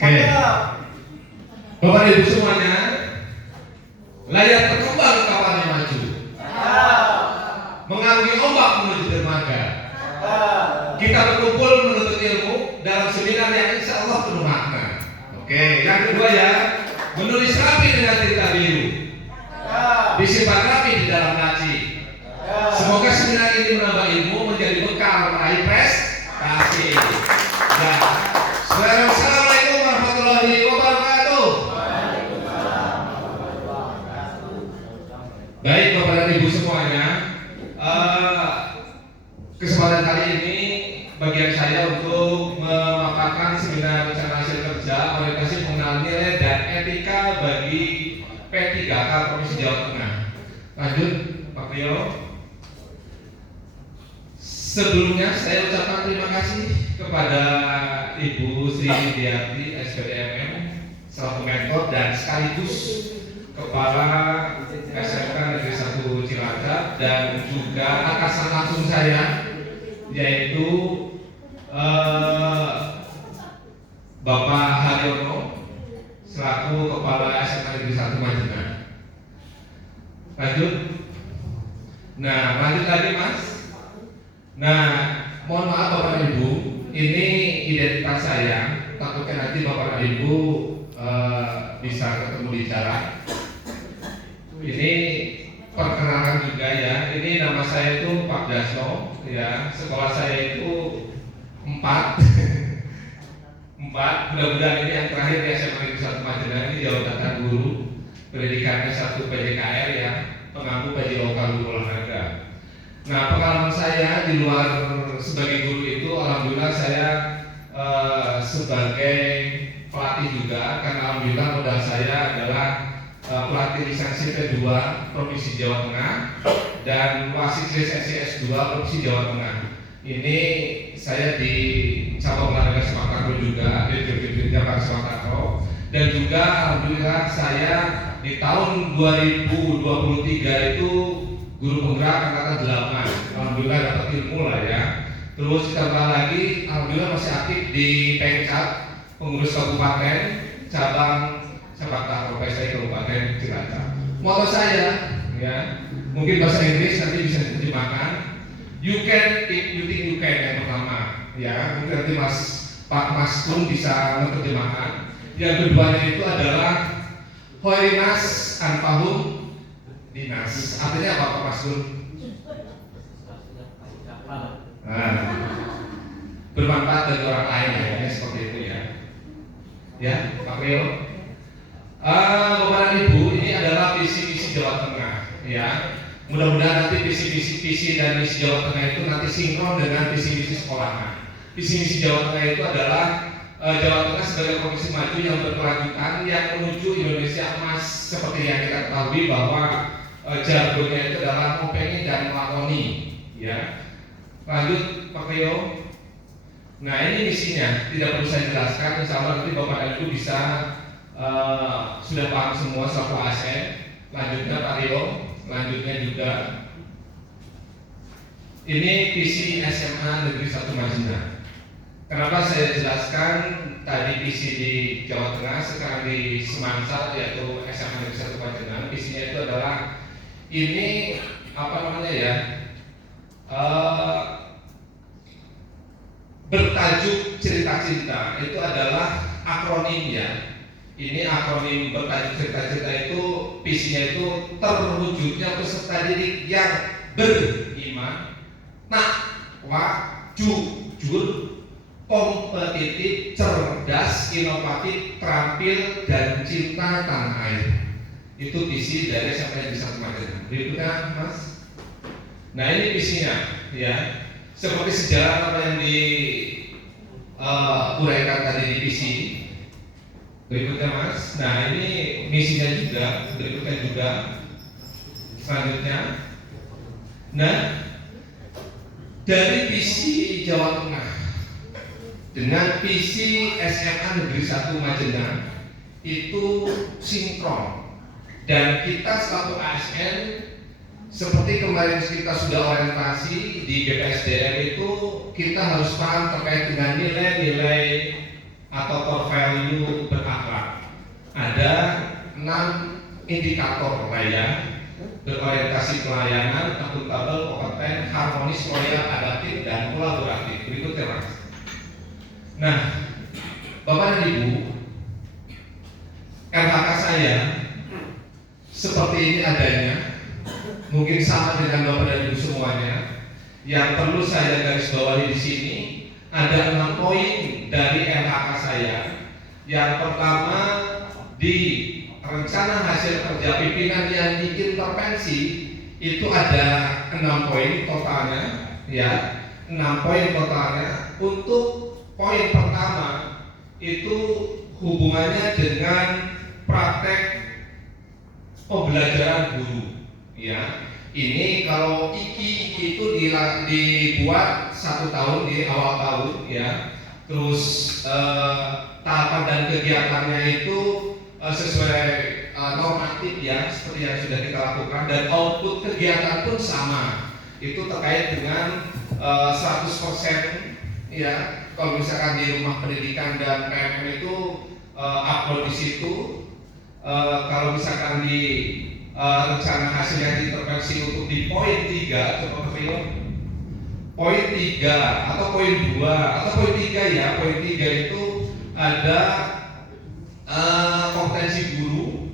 Oke. Bapak Ibu semuanya, layar berkembang kapalnya maju, mengarungi ombak menuju dermaga. Kita berkumpul menuntut ilmu dalam seminar yang insya Allah penuh makna. Oke, yang kedua ya, menulis rapi dengan tinta biru, disimpan rapi di dalam laci. Semoga seminar ini menambah ilmu, menjadi bekal meraih prestasi. Ya. Assalamualaikum warahmatullahi wabarakatuh. Baik Bapak dan Ibu semuanya, kesempatan kali ini bagian saya untuk memaparkan seminar rencana hasil kerja orientasi pengenalan nilai dan etika bagi P3K Provinsi Jawa Tengah. Lanjut Pak Rio. Sebelumnya saya ucapkan terima kasih kepada Ibu Sri Widiati SPDMM selaku mentor dan sekaligus Kepala SMK Negeri 1 Cilacap, dan juga atasan langsung saya yaitu Bapak Haryono selaku Kepala SMK Negeri 1 Majengan. Lanjut. Nah, lanjut lagi Mas. Nah, mohon maaf Bapak dan Ibu, ini identitas saya. Takutnya nanti Bapak dan Ibu bisa ketemu di jalan. Ini perkenalan juga ya. Ini nama saya itu Pak Dasno, ya. Sekolah saya itu 4. 4. Mudah-mudahan ini yang terakhir di SMA Negeri 1 Majengan, ini jabatan guru. Pendidikannya 1 PJKR ya, pengampu PJ lokal guru olahraga. Nah, pengalaman saya di luar sebagai guru itu, alhamdulillah saya sebagai pelatih juga, karena alhamdulillah modal saya adalah pelatih lisensi P2 Provinsi Jawa Tengah dan wasit lisensi S2 Provinsi Jawa Tengah. Ini saya di cabang olahraga sepak takraw juga, di cabang sepak takraw, dan juga alhamdulillah saya di tahun 2023 itu guru penggerak angkatan 8. Alhamdulillah dapat ilmu lah ya. Terus ditambah lagi, alhamdulillah masih aktif di Pengcat, pengurus kabupaten cabang sepak takraw PSI Kabupaten Cilacap. Moto saya ya, mungkin bahasa Inggris nanti bisa diterjemahkan. You can if you think you can, yang pertama ya. Mungkin nanti Pak Mas pun bisa menerjemahkan. Yang keduanya itu adalah Hoirinas Anfahum Dinas. Artinya apa Pak Mas Gun? Bermanfaat bagi orang lain ya, seperti itu ya. Ya, Pak Rio. Bapak dan Ibu, ini adalah visi-misi Jawa Tengah ya. Mudah-mudahan nanti visi dan misi Jawa Tengah itu nanti sinkron dengan visi-misi sekolahan. Visi-misi Jawa Tengah itu adalah Jawa Tengah sebagai provinsi maju yang berkelanjutan yang menuju Indonesia emas, seperti yang kita ketahui bahwa jargonnya itu adalah mempengi dan melakoni ya. Lanjut Pak Rio. Nah, ini misinya tidak perlu saya jelaskan, insya Allah nanti Bapak dan Ibu bisa sudah paham semua selaku ASN. Lanjutnya Pak Rio, lanjutnya juga ini visi SMA Negeri 1 Majengan. Kenapa saya jelaskan tadi visi di Jawa Tengah, sekarang di Semansal yaitu SMA Negeri 1 Majengan. Visinya itu adalah ini apa namanya ya, bertajuk cerita cinta. Itu adalah akronim ya. Ini akronim bertajuk cerita-cerita itu visinya itu terwujudnya peserta didik yang beriman, takwa, jujur, kompetitif, cerdas, inovatif, terampil, dan cinta tanah air. Itu visi dari sampai di 1 Majengan. Berikutnya Mas. Nah, ini visinya ya. Seperti sejarah apa yang diuraikan tadi di visi. Berikutnya Mas. Nah, ini misinya juga. Berikutnya juga. Selanjutnya. Nah, dari visi Jawa Tengah dengan visi SMA Negeri 1 Majengan itu sinkron, dan kita selaku ASN seperti kemarin kita sudah orientasi di BPSDM itu kita harus paham terkait dengan nilai-nilai atau core value berakhlak. Ada 6 indikator layak: berorientasi pelayanan, akuntabel, kompeten, harmonis, loyal, adaptif, dan kolaboratif. Berikutnya Mas. Nah, Bapak dan Ibu, LHK saya seperti ini adanya, mungkin sama dengan Bapak dan Ibu semuanya. Yang perlu saya garis bawahi di sini ada 6 poin dari LHK saya. Yang pertama, di rencana hasil kerja pimpinan yang diintervensi itu ada 6 poin totalnya, ya, 6 poin totalnya. Untuk poin pertama itu hubungannya dengan praktek pembelajaran guru, ya. Ini kalau IKI itu dibuat 1 tahun di awal tahun, ya. Terus tahapan dan kegiatannya itu sesuai normatif, ya, seperti yang sudah kita lakukan, dan output kegiatan pun sama. Itu terkait dengan 100%, ya. Kalau misalkan di rumah pendidikan dan PMM itu upload di situ. Kalau misalkan di rencana hasil yang diintervensi untuk di poin 3, coba ke poin 3 atau poin 2 atau poin 3, ya. Poin 3 itu ada kompetensi guru,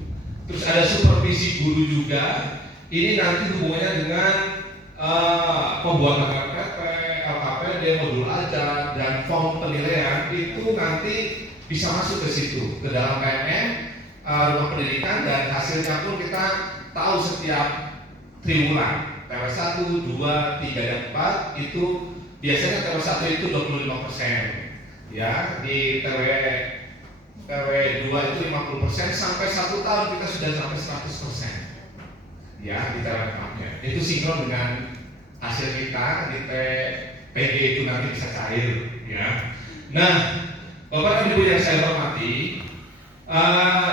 terus ada supervisi guru juga. Ini nanti hubungannya dengan pembuatan RPP, LKPD, modul ajar, dan form penilaian. Itu nanti bisa masuk ke situ, ke dalam PMM, rumah pendidikan, dan hasilnya pun kita tahu setiap triwulan. TW 1, 2, 3, dan 4 itu biasanya TW 1 itu 25%, ya. Di TW 2 itu 50%, sampai 1 tahun kita sudah sampai 100%, ya, di TW 4-nya. Itu sinkron dengan hasil kita di TPG, itu nanti bisa cair, ya. Nah, Bapak dan Ibu yang saya hormati,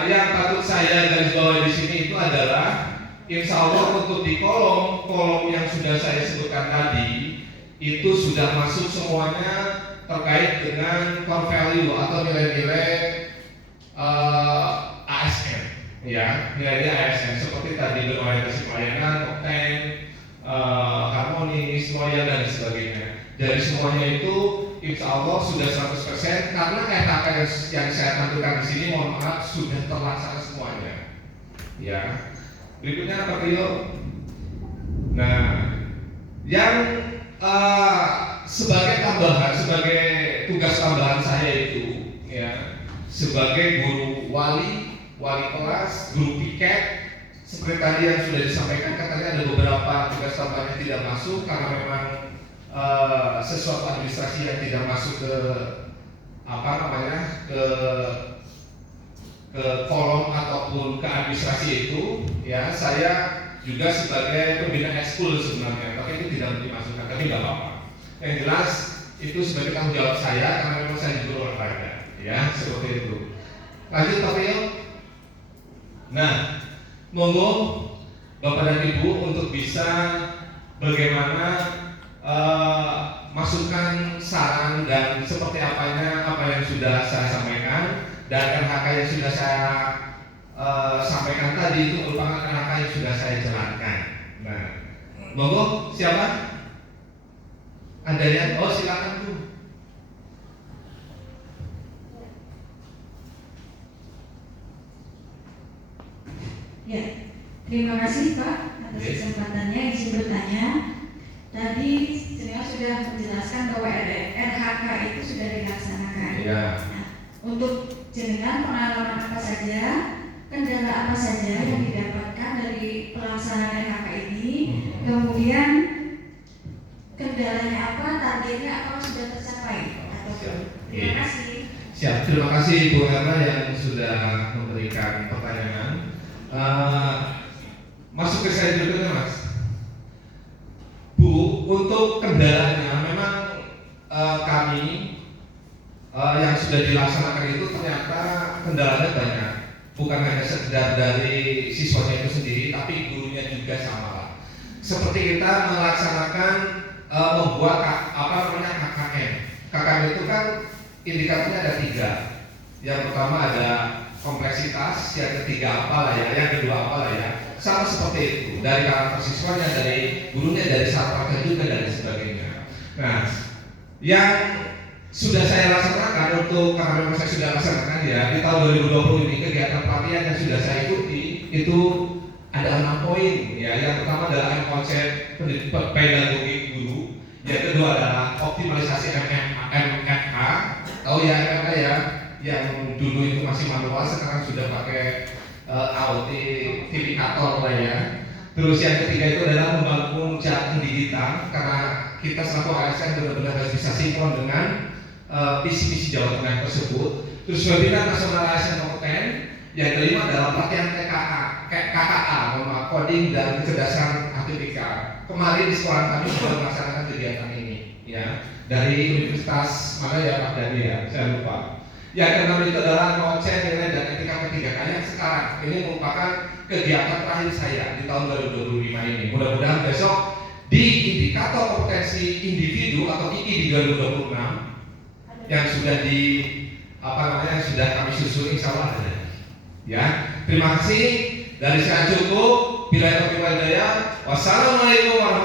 yang patut saya garis bawahi di sini itu adalah, insya Allah untuk di kolom yang sudah saya sebutkan tadi itu sudah masuk semuanya terkait dengan core value atau nilai-nilai ASN, ya, nilai-nilai ASN seperti tadi berorientasi pelayanan, kompeten, harmonis, loyal, dan sebagainya. Dari semuanya itu insya Allah sudah 100%, karena LHK yang saya tentukan di sini, mohon maaf, sudah terlaksana semuanya, ya. Berikutnya apa, Rio? Nah, yang sebagai tambahan, sebagai tugas tambahan saya itu, ya, sebagai guru wali kelas, guru piket, seperti tadi yang sudah disampaikan, katanya ada beberapa tugas tambahan yang tidak masuk karena memang sesuatu administrasi yang tidak masuk ke ke kolom ataupun ke administrasi itu, ya. Saya juga sebagai pembina ekskul sebenarnya, tapi itu tidak dimasukkan, tapi nggak apa-apa. Yang jelas itu sebagai tanggung jawab saya karena memang saya juga olahraga, ya, seperti itu. Lanjut Pak Rio. Nah, monggo Bapak dan Ibu untuk bisa bagaimana masukan, saran, dan seperti apanya apa yang sudah saya sampaikan, dan LHK yang sudah saya sampaikan tadi itu merupakan LHK yang sudah saya jelaskan. Nah, monggo siapa? Ada yang? Oh, silakan Bu. Ya, terima kasih Pak atas kesempatannya. Izin bertanya. Tadi saya sudah menjelaskan bahwa RHK itu sudah dilaksanakan. Ya. Nah, untuk jenengan pengalaman apa saja, kendala apa saja yang didapatkan dari pelaksanaan RHK ini, kemudian kendalanya apa, targetnya apa sudah tercapai atau belum? Terima kasih. Siap, terima kasih Ibu Herna yang sudah memberikan pertanyaan. Masuk ke slide berikutnya, Mas. Bu, untuk kendalanya memang kami yang sudah dilaksanakan itu ternyata kendalanya banyak. Bukan hanya sekedar dari siswanya itu sendiri, tapi gurunya juga sama. Seperti kita melaksanakan membuat KKN. KKN itu kan indikatornya ada 3. Yang pertama ada kompleksitas, yang ketiga apalah ya, yang kedua apalah ya. Sama seperti itu, dari karakter siswanya, dari gurunya, dari sahabatnya juga, dan sebagainya. Nah, yang sudah saya laksanakan karena memang saya sudah laksanakan ya, di tahun 2020 ini kegiatan pelatihan yang sudah saya ikuti itu ada 6 poin ya. Yang pertama adalah konsep pedagogi guru, yang kedua adalah optimalisasi MFH. Tahu ya MFH ya, yang dulu itu masih manual, sekarang sudah pakai autenticator lah ya. Terus yang ketiga itu adalah membangun jateng digital, karena kita selaku ASN benar-benar harus bisa sinkron dengan visi-visi Jawa Tengah tersebut. Terus webinar nasional ASN kompeten. Yang kelima adalah pelatihan KKA, coding dan kecerdasan artifisial. Kemarin di sekolah kami sudah melaksanakan kegiatan ini, ya, dari universitas mana ya Pak Dani ya, saya lupa. Yang keenam itu adalah konsen nilai dan etika ketiga yang sekarang ini merupakan kegiatan terakhir saya di tahun 2025 ini. Mudah-mudahan besok di indikator kompetensi individu atau KII di 2026 yang sudah sudah kami susun, insya Allah ada. Ya, terima kasih. Dari saya cukup. Bila itu hidayah. Wassalamualaikum warahmatullahi wabarakatuh.